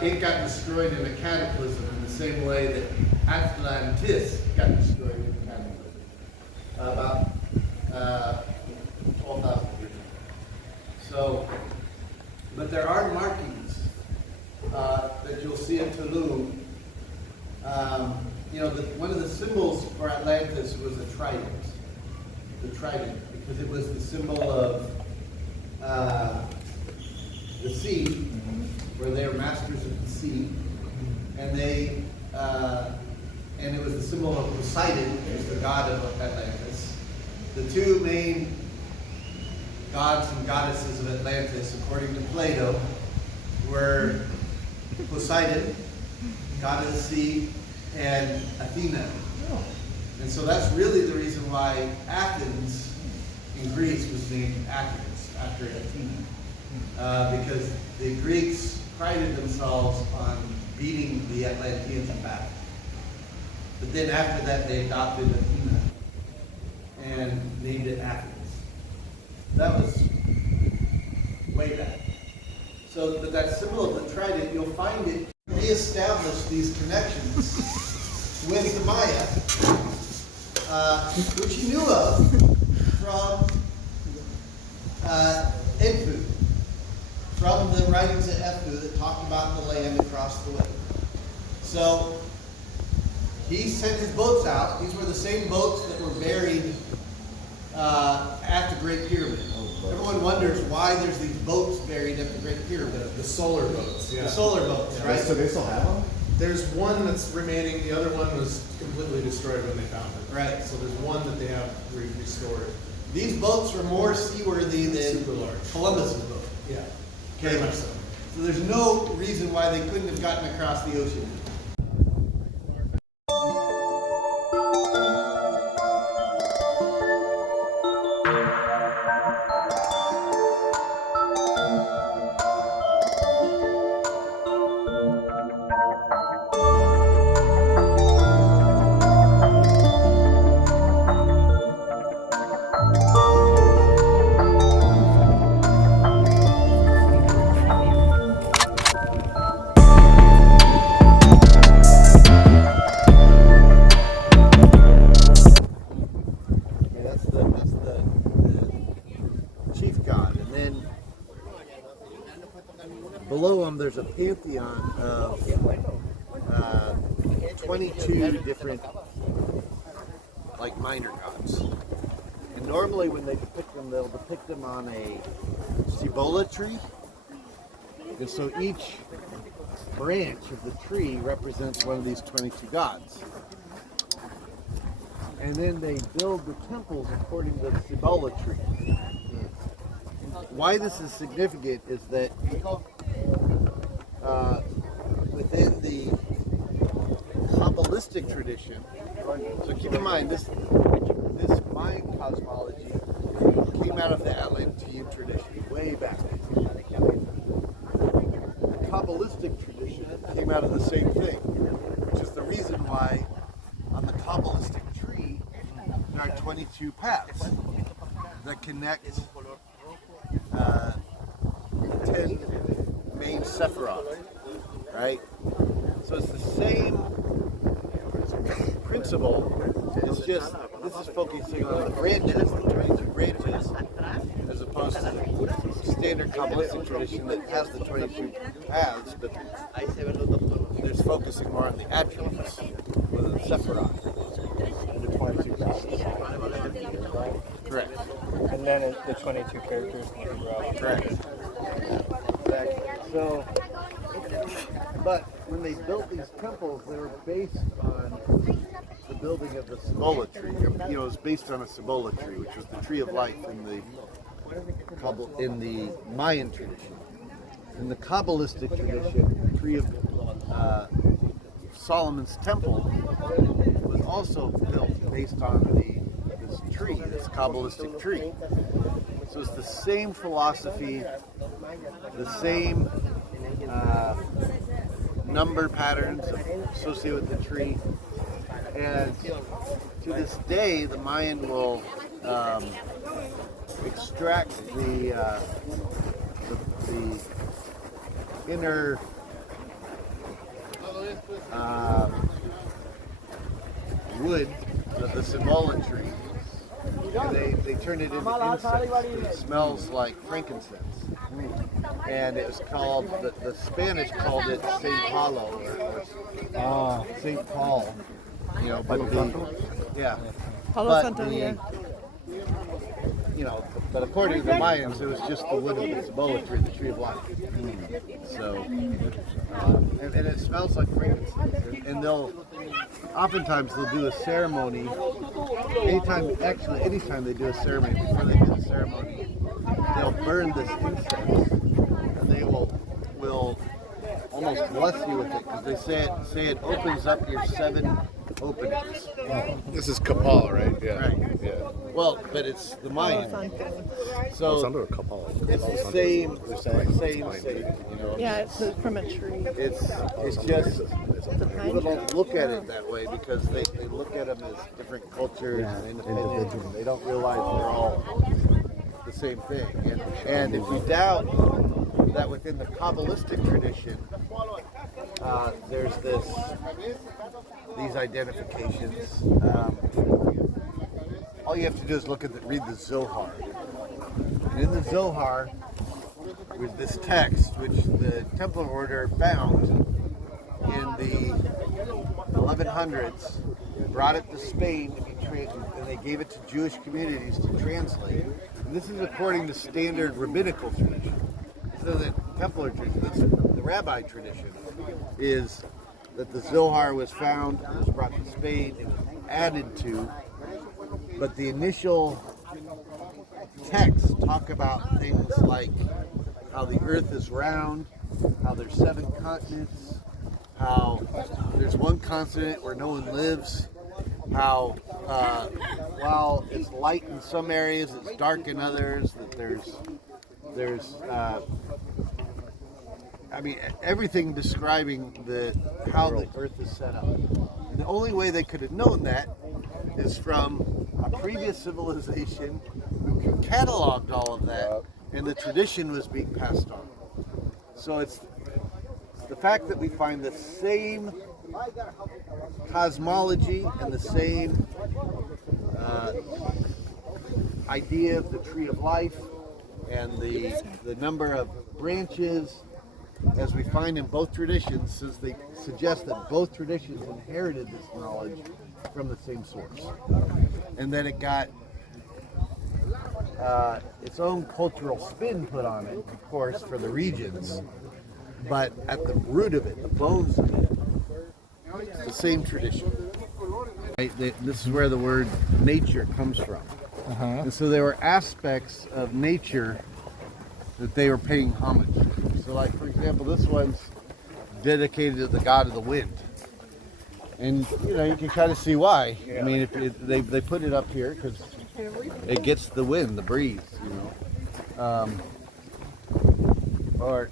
It got destroyed in a cataclysm in the same way that Atlantis got destroyed in a cataclysm about 12,000 years ago. So, but there are markings that you'll see in Tulum. One of the symbols for Atlantis was a trident. The trident, because it was the symbol of the sea, where they were masters of the sea, and it was the symbol of Poseidon, who was the god of Atlantis. The two main gods and goddesses of Atlantis, according to Plato, were Poseidon, god of the sea, and Athena. And so that's really the reason why Athens in Greece was named Athens, after Athena. Because the Greeks prided themselves on beating the Atlanteans in battle. But then after that, they adopted Athena and named it Athens. That was way back. So that symbol of the trident, you'll find it reestablish these connections with the Maya, which you knew of from Edfu, from the writings of Edfu that talked about the land across the way. So he sent his boats out. These were the same boats that were buried at the Great Pyramid. Everyone wonders why there's these boats buried at the Great Pyramid. The solar boats, yeah. The solar boats, right? So they still have them? There's one that's remaining. The other one was completely destroyed when they found it. Right. So there's one that they have restored. These boats were more seaworthy than Super large. Columbus's boat. Yeah. Okay. Very much so. So there's no reason why they couldn't have gotten across the ocean. Below them, there's a pantheon of 22 different, like, minor gods. And normally when they depict them, they'll depict them on a cibola tree. And so each branch of the tree represents one of these 22 gods. And then they build the temples according to the cibola tree. Why this is significant is that within the Kabbalistic tradition, so keep in mind this Mayan cosmology came out of the Atlantean tradition way back. The Kabbalistic tradition came out of the same thing, which is the reason why on the Kabbalistic tree there are 22 paths that connect 10 main Sephiroth, right? So it's the same principle. It's just this is focusing on the branches, the 22 branches, as opposed to the standard Kabbalistic tradition that has the 22 paths, but there's focusing more on the attributes with the Sephiroth. And the 22 paths. Correct. And then the 22 characters in the row. Correct. So, but when they built these temples, they were based on the building of the Cibola tree. You know, it was based on a Cibola tree, which was the tree of life in the Mayan tradition. In the Kabbalistic tradition, the tree of Solomon's temple was also built based on this tree, this Kabbalistic tree. So it's the same philosophy, the same number patterns associated with the tree. And to this day, the Mayan will extract the inner wood of the Cibola tree. And they turn it into incense. It smells like frankincense. And it was called, the Spanish called it St. Paulo, or St. Paul. You know, but Palo Santo, yeah. You know, but according to the Mayans, it was just the wood of the Cibola tree, the tree of life. So, and it smells like frankincense. And oftentimes they'll do a ceremony. Anytime they do a ceremony, before they do the ceremony, they'll burn this incense, and they will almost bless you with it, because they say it opens up your 7 openings. This is Kapal, right? Yeah. Right. Yeah. Well, but it's the Mayan. So It's under a Kapal. it's the same, you know. Yeah, it's from a tree. It's just people don't look at it that way because they look at them as different cultures and independent. They don't realize they're all the same thing. And if you doubt that within the Kabbalistic tradition, there's these identifications. All you have to do is read the Zohar. And in the Zohar, with this text, which the Templar Order found in the 1100s, brought it to Spain to be and they gave it to Jewish communities to translate. And this is according to standard rabbinical tradition. So the Templar tradition, the rabbi tradition, is that the Zohar was found, it was brought to Spain, it was added to, but the initial texts talk about things like how the earth is round, how there's 7 continents, how there's one continent where no one lives, how while it's light in some areas, it's dark in others, that there's everything describing how the earth is set up. And the only way they could have known that is from a previous civilization who cataloged all of that, and the tradition was being passed on. So it's the fact that we find the same cosmology and the same idea of the tree of life and the number of branches as we find in both traditions, since they suggest that both traditions inherited this knowledge from the same source, and that it got its own cultural spin put on it, of course, for the regions, but at the root of it, the bones of it, it's the same tradition. Right? This is where the word nature comes from. And so there were aspects of nature that they were paying homage to. So like, for example, this one's dedicated to the god of the wind. And, you know, you can kind of see why. I mean, they put it up here because it gets the wind, the breeze, you know. Or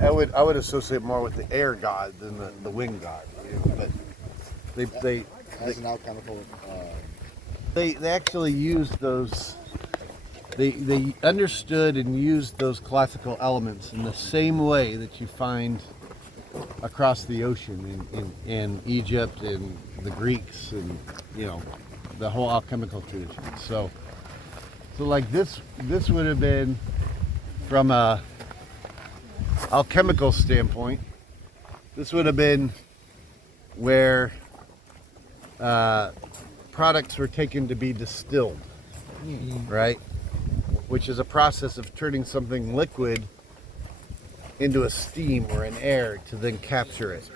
I would associate more with the air god than the wind god. You know? But they As an alchemical They actually used those. They understood and used those classical elements in the same way that you find across the ocean in Egypt and the Greeks and the whole alchemical tradition. So like this would have been from a alchemical standpoint. This would have been where products were taken to be distilled, right? Which is a process of turning something liquid into a steam or an air to then capture it.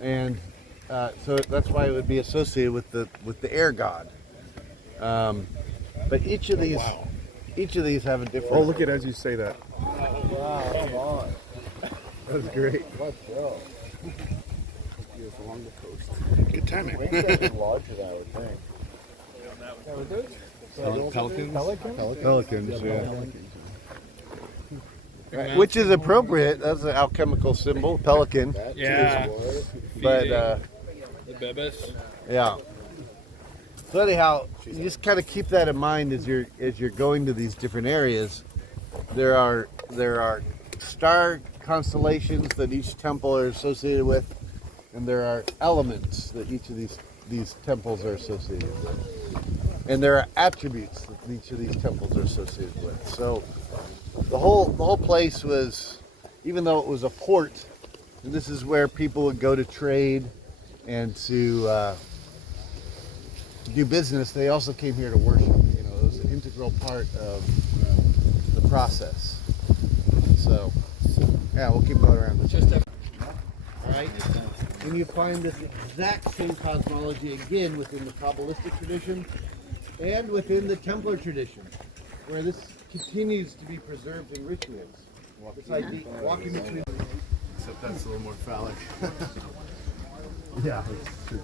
And so that's why it would be associated with the air god. But each of these have a different. Oh, look at as you say that. Wow, come on. That's great. Let's go. Along the coast. Good timing. Wings are even larger than I would think. Pelicans. Pelicans, yeah. Right, which is appropriate. That's an alchemical symbol, pelican. Yeah. But The bebes. yeah. So anyhow, you just kind of keep that in mind as you're going to these different areas. There are star constellations that each temple are associated with, and there are elements that each of these temples are associated with, and there are attributes that each of these temples are associated with. So the whole place was, even though it was a port, and this is where people would go to trade and to do business, they also came here to worship. It was an integral part of the process. So yeah, we'll keep going around this. All right. And you find this exact same cosmology again within the Kabbalistic tradition and within the Templar tradition, where this continues to be preserved in rituals. This idea, walking between. Except that's a little more phallic. Yeah, it's true.